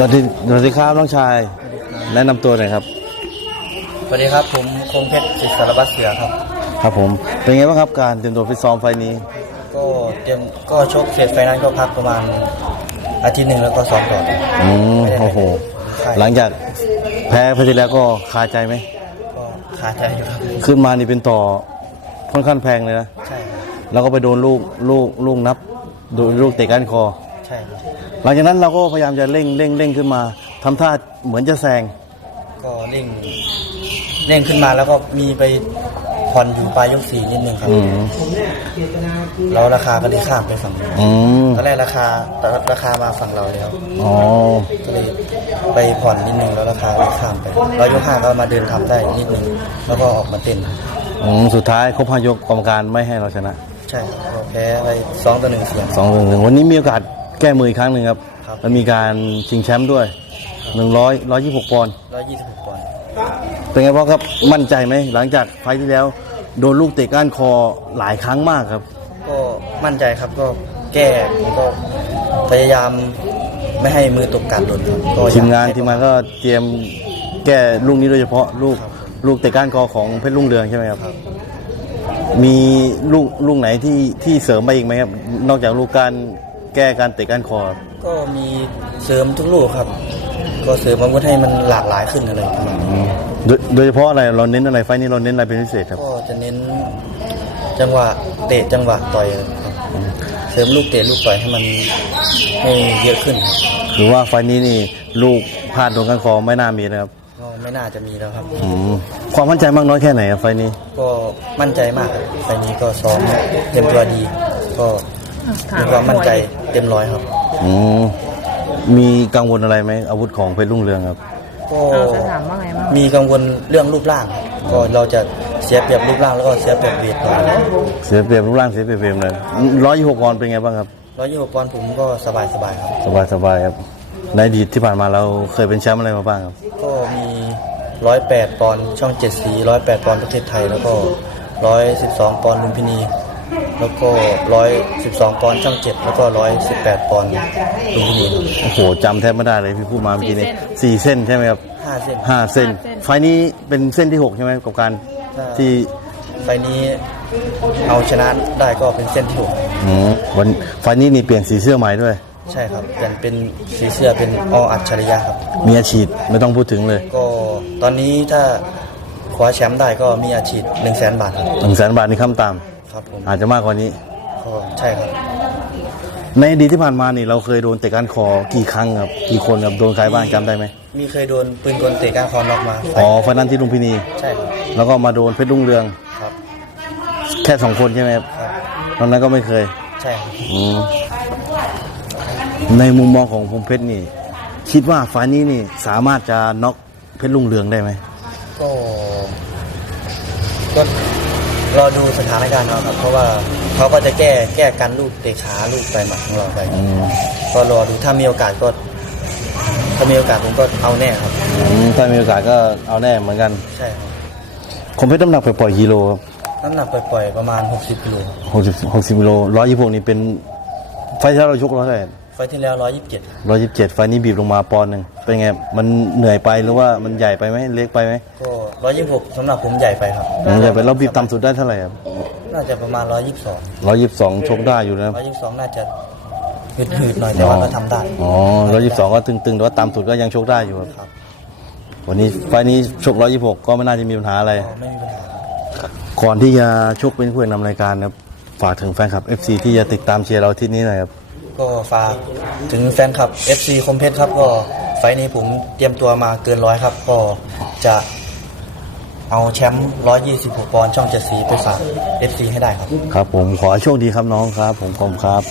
สวัสดีสวัสดีครับน้องชาย แนะนำตัวหน่อยครับ สวัสดีครับ ผมคงเพชรจิตสารบัตเสือครับ ครับผม เป็นไงบ้างครับการเตรียมตัวฟิตซ้อมไฟล์นี้ ก็เตรียมก็ชกเสร็จไฟนั้นก็พักประมาณอาทิตย์หนึ่งแล้วก็ซ้อมต่ออืมโอ้โหหลังจากแพ้ไปที่แล้วก็คาใจไหม ก็ขาดใจอยู่ครับขึ้นมานี่เป็นต่อค่อนข้างแพงเลยนะ ใช่ครับแล้วก็ไปโดนลูกลูกลูกนับ โดนลูกเตะก้านคอ ใช่ครับหลังจากนั้นเราก็พยายามจะเร่งเร่งเร่งขึ้นมาทำท่าเหมือนจะแซงก็เร่งเร่งขึ้นมาแล้วก็มีไปผ่อนอยู่ปลายยกสี่นิดนึงครับ อืมแล้วราคาก็เลยข้ามไปฝั่งนู้นอืมตอนแรกราคาราคามาฝั่งเราแล้วอ๋อก็เลยไปผ่อนนิดนึงแล้วราคาเลยข้ามไปร้อยยกห้าก็มาเดินทำได้นิดนึงแล้วก็ออกมาเต้นอืมสุดท้ายครบห้ายกกรรมการไม่ให้เราชนะใช่ครับก็แพ้ไปสองต่อหนึ่งเสียงสองหนึ่งหนึ่งวันนี้มีโอกาส แก้มืออีกครั้งหนึ่งครับครับมันมีการชิงแชมป์ด้วยหนึ่งร้อยร้อยยี่สิบหกปอนด์ร้อยยี่สิบหกปอนด์เป็นไงพ่อครับมั่นใจไหมหลังจากไฟล์ที่แล้ว โดนลูกเตะก้านคอหลายครั้งมากครับ ก็มั่นใจครับก็แก้ก็พยายามไม่ให้มือตกการโดนครับก็อยกทีมงานทีมงานก็เตรียมแก้ลูกนี้โดยเฉพาะลูกครับ ลูกเตะก้านคอของเพชรรุ่งเรืองใช่ไหมครับ ครับ มีลูกลูกไหนที่ที่เสริมมาอีกไหมครับ นอกจากลูกการ แก้การเตะก้านคอครับก็มีเสริมทุกลูกครับ ก็เสริมอาวุธให้มันหลากหลายขึ้นอะไรประมาณนี้อืมโดยโดยเฉพาะอะไรเราเน้นอะไรไฟล์นี้เราเน้นอะไรเป็นพิเศษครับก็จะเน้นจังหวะเตะจังหวะต่อยครับเสริมลูกเตะลูกต่อยให้มันให้เยอะขึ้นครับหรือว่าไฟล์นี้นี่ลูกพลาดโดนก้านคอไม่น่ามีนะครับก็ไม่น่าจะมีแล้วครับ อืมความมั่นใจมากน้อยแค่ไหนครับไฟล์นี้ ก็มั่นใจมากครับไฟล์นี้ก็ซ้อมเต็มตัวดี ก็ มีความมั่นใจเต็มร้อยครับ อืมมีกังวลอะไรไหมอาวุธของเพชรรุ่งเรืองครับ ก็เราจะถามว่าไงบ้างมีกังวลเรื่องรูปร่างครับก็เราจะเสียเปรียบรูปร่างแล้วก็เสียเปรียบเวทต่อยเสียเปรียบรูปร่างเสียเปรียบเฟรมเลยร้อยยี่หกปอนด์เป็นไงบ้างครับ ร้อยยี่สิบปอนด์ผมก็สบายสบายๆครับ สบายสบายครับในอดีตที่ผ่านมาเราเคยเป็นแชมป์อะไรมาบ้างครับ ก็มีร้อยแปดปอนด์ช่องเจ็ดสีร้อยแปดปอนด์ประเทศไทยแล้วก็ร้อยสิบสองปอนด์ลุมพินี แล้วก็ร้อยสิบสองปอนด์ช่องเจ็ดแล้วก็ร้อยสิบแปดปอนด์ลุมพินีโอ้โหจำแทบไม่ได้เลยพี่พูดมาเมื่อกี้นี้สี่เส้นใช่ไหมครับห้าเส้นห้าเส้น ไฟล์นี้เป็นเส้นที่หกใช่ไหมกับการถ้าที่ไฟล์นี้เอาชนะได้ก็เป็นเส้นที่หกอืมวันไฟล์นี้นี่เปลี่ยนสีเสื้อใหม่ด้วย ใช่ครับเปลี่ยนเป็นสีเสื้อเป็นออัจฉริยะครับ มีอาชีพไม่ต้องพูดถึงเลย ก็ตอนนี้ถ้าคว้าแชมป์ได้ก็มีอาชีพหนึ่งแสนบาทครับหนึ่งแสนบาทนี่ขั้นต่ ครับผมำอาจจะมากกว่านี้ก็ใช่ครับ ในอดีตที่ผ่านมานี่เราเคยโดนเตะก้านคอกี่ครั้งครับกี่คนครับโดนใครบ้างจำได้ไหมมีเคยโดนปืนกลเตะก้านคอน็อกมาไฟอ๋อไฟล์นั้นที่ลุมพินี ใช่ครับแล้วก็มาโดนเพชรรุ่งเรือง ครับ แค่สองคนใช่ไหมครับครับตอนนั้นก็ไม่เคยใช่ครับอืมในมุมมองของพงเพชรนี่ คิดว่าไฟล์นี้นี่สามารถจะน็อกเพชรรุ่งเรืองได้ไหมก็ก็ รอดูสถานการณ์เอาครับ เพราะว่าเขาก็จะแก้แก้กันลูกเตะขาลูกไปหมัดของเราไปอืมก็รอดูถ้ามีโอกาสก็ถ้ามีโอกาสผมก็เอาแน่ครับ อืมถ้ามีโอกาสก็เอาแน่เหมือนกัน ใช่ครับคมเพชรน้ำหนักไปปล่อยกิโลน้ำหนักปล่อยๆประมาณ 60กิโลหกสิบหกสิบกิโลร้อยยี่สิบนี่เป็นไฟล์ที่เราชกร้อยเท่าไหร่ ไฟล์ที่แล้ว127ร้อยยี่สิบเจ็ดไฟล์นี้บีบลงมาปอนด์หนึ่งเป็นไง มันเหนื่อยไปหรือว่ามันใหญ่ไปไหมเล็กไปไหมก็126สำหรับผมใหญ่ไปครับมันใหญ่ไปเราบีบต่ำสุดได้เท่าไหร่ครับน่าจะประมาณ122ร้อยยี่สิบสองชกได้อยู่นะ122น่าจะหืดๆหน่อยแต่ว่าก็ทำได้อ๋อร้อยยี่สิบสองก็ตึงๆแต่ว่าต่ำสุดก็ยังชกได้อยู่ครับ ครับวันนี้ไฟล์นี้ชกร้อยยี่สิบหกก็ไม่น่าจะมีปัญหาอะไร ก็ไม่มีปัญหาครับก่อนที่จะชกเป็นผู้นำรายการนะครับ ฝากถึงแฟนคลับ FC ที่จะติดตามเชียร์เราที่นี้หน่อยครับ ก็ฝากถึงแฟนคลับ FC คมเพชรครับ ก็ไฟล์นี้ผมเตรียมตัวมาเกินร้อยครับ ก็จะเอาแชมป์126ปอนด์ช่องเจ็ดสีไปฝาก FC ให้ได้ครับ ครับผมขอโชคดีครับน้องครับ ผมขอบคุณครับ